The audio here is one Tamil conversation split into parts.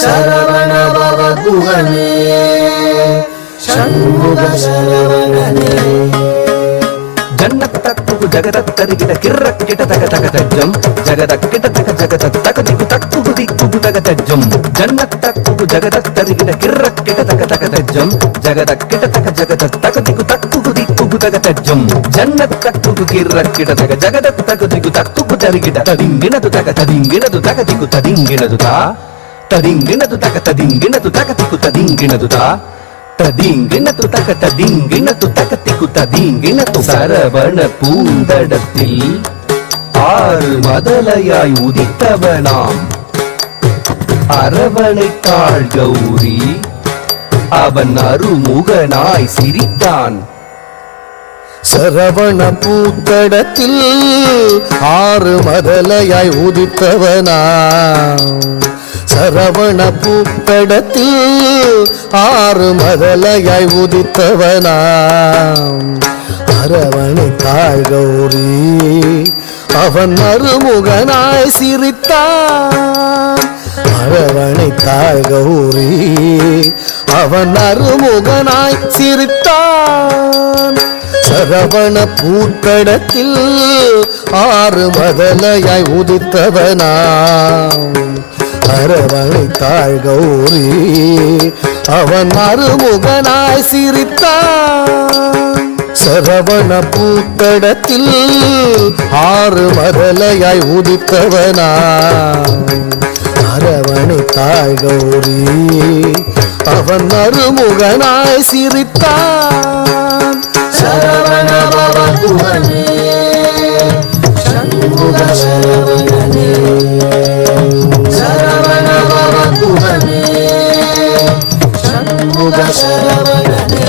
சரவண பவ குகனே ஷண்முக சரவணனே ஜன்னத்தக்கு ஜகதத்தரிகிட கிர்ரக்கிட தக தக தஜ்ஜம் ஜகதக்கிட தக ஜகத தகதிகு தக்கு திக்கு தக தஜ்ஜம் ஜன்னத்தக்கு ஜகதத்தரிகிட கிர்ரக்கிட தக தக தஜ்ஜம் ஜகதக்கிட தக ஜகத தகதிகு தக்கு திக்கு தக தஜ்ஜம் ஜன்னத்தக்கு கிர்ரக்கிட தக ஜகத தகதிகு தக்கு தரிகிட ததிங்கினது தக ததிங்கினது தகதிகு ததிங்கினது தா ததிங்கினது தக ததிங்கினது தகதிகு ததிங்கினது தா ததிங்கினது தக ததிங்கினது தகதிகு ததிங்கினது சரவண பூந்தடத்தில் ஆறு மதலையாய் உதித்தவனாம் அரவணைத்தாள் கௌரி அவன் அருமுகனாய் சிரித்தான். சரவண பூத்தடத்தில் ஆறு மதலையாய் உதித்தவனாம் சரவண பூத்தடத்தில் ஆறு மதலையாய் உதித்தவனாம் அரவணைத்தாள் கௌரி அவன் அருமுகனாய் சிரித்தான். அரவணைத்தாள் கௌரி அவன் அருமுகனாய் சிரித்தான். சரவண பூத்தடத்தில் ஆறு மதலையாய் உதித்தவனாம் அரவணைத்தாள் கௌரி அவன் அருமுகனாய் சிரித்தான். சரவண பூத்தடத்தில் ஆறு மதலையாய் உதித்தவனாம் அரவணைத்தாள் கௌரி அவன் அருமுகனாய் சிரித்தான். சரவண பவ குகனே ஷண்முக சரவணனே சரவண பவ குகனே ஷண்முக சரவணனே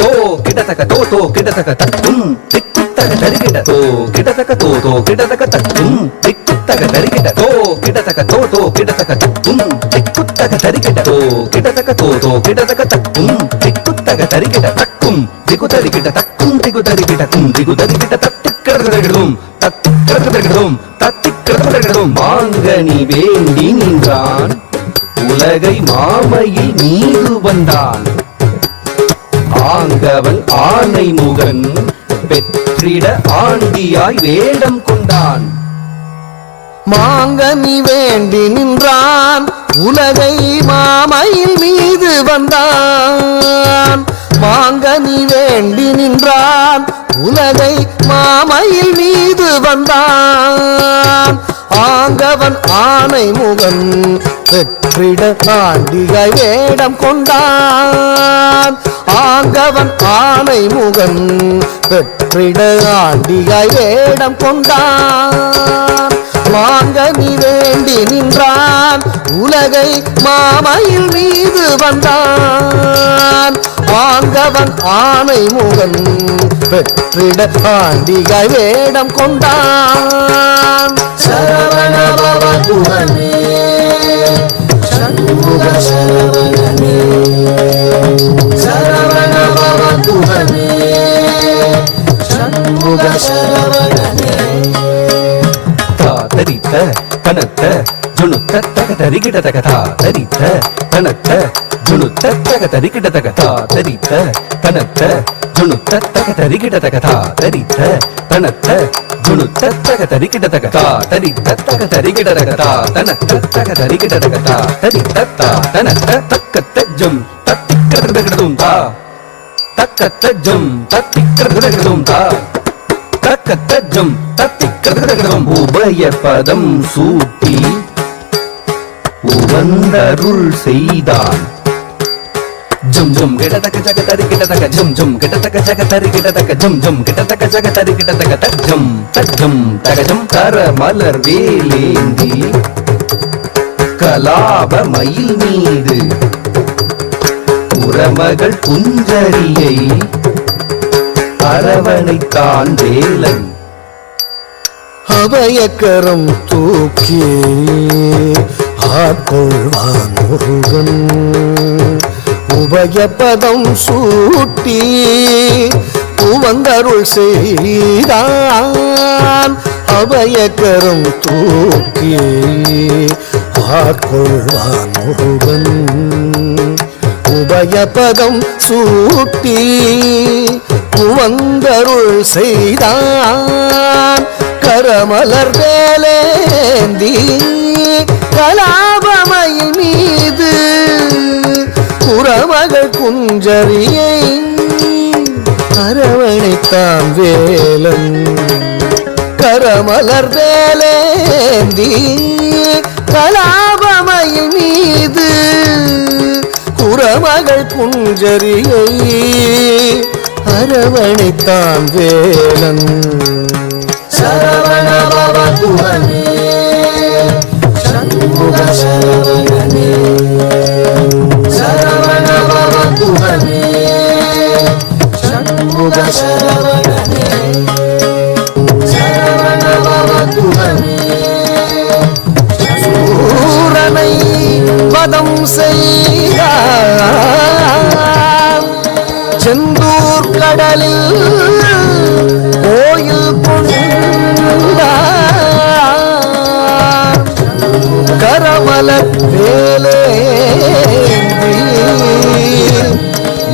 தோ கிடதக தோ கிடதக தக்கும் திக்குத்தக தரிகிட தோ கிடதக தோ கிடதக தக்கும் திக்குத்தக தரிகிட தோ கிடதக தோ கிடதக தக்கும் திக்குத்தக தரிகிட தோ கிடதக தோ கிடதக தக்கும் திக்குத்தக தரிகிட தக்கும் திகு தரிகிட தக்கும் திகு தரிகிட கும் திகு தரிகிட தத்திக்கிறதும் தத்திக்கிறதும் தத்திக்கிறதும் மாங்கனி வேண்டி நின்றான் உலகை மாமையில் மீது வந்தான் ஆங்கவன் ஆனை முகன் பெற்றிட ஆண்டியாய் வேடம் கொண்டான். மாங்கனி வேண்டி நின்றான் உலகை மாமையில் மீது வந்தான். மாங்கனி வேண்டி நின்றான் உலகை மாமையில் மீது வந்தான். ஆங்கவன் ஆனை முகன் பெற்றிட ஆண்டியாய் வேடம் கொண்டான். ஆங்கவன் ஆனை முகன் பெற்றிட ஆண்டியாய் வேடம் கொண்டான். மாங்கனி வேண்டி நின்றான் உலகை மாமையில் மீது வந்தான். ஆங்கவன் ஆனை முகன் பெற்றிட ஆண்டியாய் வேடம் கொண்டான். சரவண பவ குகனே ஷண்முக சரவணனே சரவண பவ குகனே ஷண்முக சரவணனே தரித்த கனத்த ஜுணுத்த தக தரிகிட தக தரித்த கனத்த ஜுணுத்த தக தரிகிட தக தரித்த கனத்த ஜுணுத்த தக தரிகிட தக தரித்த கனத்த ஜுணுத்த தக தரிகிட தக தரித்த தக தரிகிட தக தனத்த தக தரிகிட தக தரித்த தனத்த தக்கத்த ஜம் தத்திக்கிறதும் தா தக்கத்த ஜம் தத்திக்கிறதும் தா தக்கத்த ஜம் தத்திக்கிறதும் உபய பதம் சூட்டி உவந்தருள் செய்தான். ஜம் ஜம் கிடதக ஜகதரி கிடதக ஜம் ஜம் கிடதக ஜகதரி கிடதக ஜம் ஜம் கிடதக ஜகதரி கிடதக தஜ்ஜம் தஜ்ஜம் தகஜம் கர மலர் வேலேந்தி கலாப மயில் மீது உறமகள் குஞ்சரியை அரவணைத்தான் வேலன். அபயக்கரம் தூக்கி ஆட்கொள்வான் முருகன், உபயபதம் சூட்டி உவந்தருள் செய்தான். அபயக்கரம் தூக்கி ஆட்கொள்வான் முருகன், உபயபதம் சூட்டி உவந்தருள் செய்தான். கரமலர் வேலேந்தி கலாபமயில் மீது குறமகள் குஞ்சரியை அரவணைத்தான் வேலன். கரமலர் வேலேந்தி கலாபமயில் மீது குறமகள் குஞ்சரியை அரவணைத்தான் வேலன். சரவண பவ குஹனே சண்முக சரவணனே, சரவண பவ குஹனே சண்முக சரவணனே, சரவண பவ குஹனே. சூரனை வதம் செய்தான், செந்தூர் கடலில் கோயில் கொண்டார். கரமலர் வேலேந்தி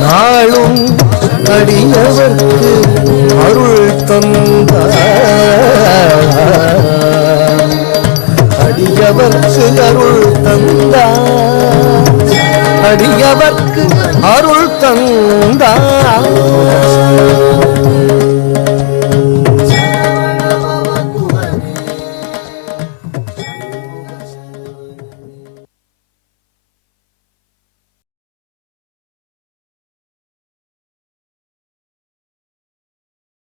நாளும் அடியவர்க்கு அருள் தந்தார். அடியவர்க்கு அருள் தந்தார், அடியவர்க்கு அருள் தந்தார்.